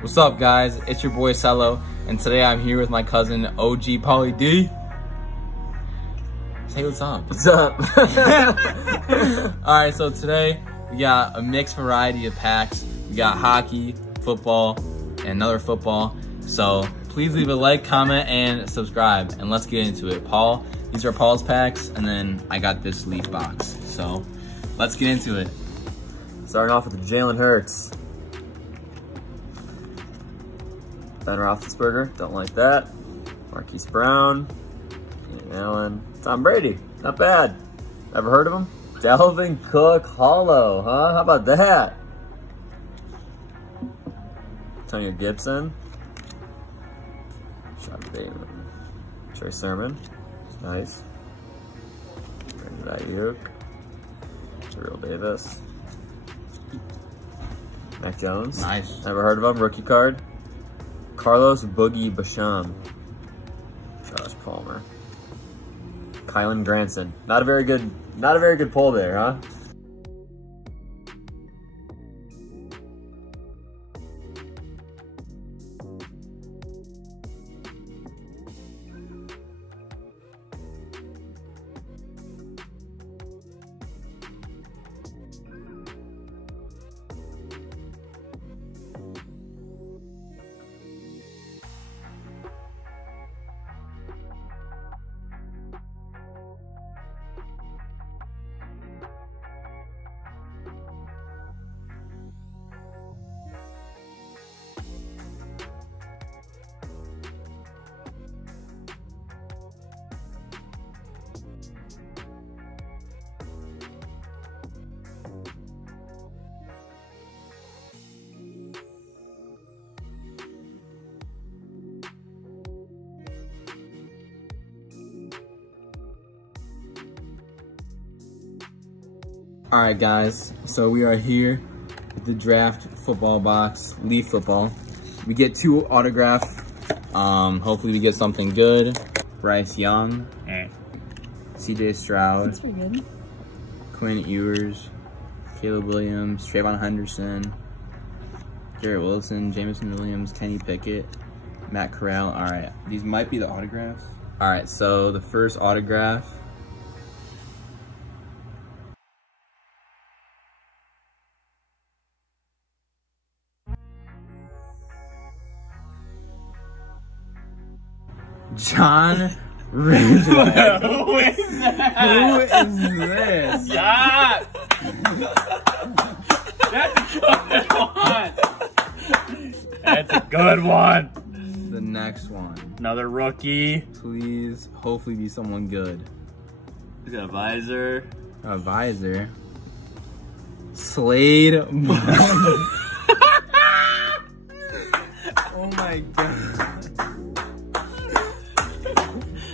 What's up, guys? It's your boy Cello, and today I'm here with my cousin OG Pauly D. Say what's up. What's up? Alright, so today we got a mixed variety of packs. We got hockey, football, and another football. So please leave a like, comment, and subscribe, and let's get into it. Paul, these are Paul's packs, and then I got this leaf box. So let's get into it. Starting off with the Jalen Hurts. Ben Roethlisberger, don't like that. Marquise Brown, Keenan Allen, Tom Brady, not bad. Ever heard of him? Dalvin Cook Hollow, huh? How about that? Antonio Gibson, Sean Bateman, Trey Sermon, nice. Brandon Ayuk, Terrell Davis, Mac Jones, Nice. Never heard of him? Rookie card. Carlos Boogie Basham, Josh Palmer, Kylan Granson. Not a very good pull there, huh? Alright guys, so we are here with the draft football box, Leaf football. We get 2 autographs. Hopefully we get something good. Bryce Young, CJ Stroud, That's pretty good. Quinn Ewers, Caleb Williams, Trayvon Henderson, Garrett Wilson, Jameson Williams, Kenny Pickett, Matt Corral. Alright, these might be the autographs. Alright, so the first autograph. John Ridgeway. Who is that? Who is this? Yeah! That's a good one! That's a good one! The next one. Another rookie. Please, hopefully be someone good. He's got a visor. A visor. Slade. Oh my god.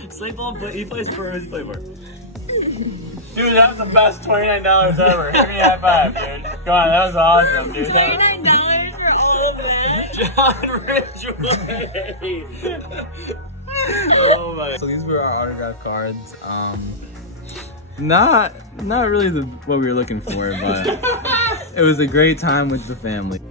Slade Ball, he plays for who's he play for? Dude, that was the best $29 ever. Give me a high five, dude. Come on, that was awesome, dude. $29 for all of that? John Ridgeway. Oh my. So these were our autograph cards. Not really what we were looking for, but it was a great time with the family.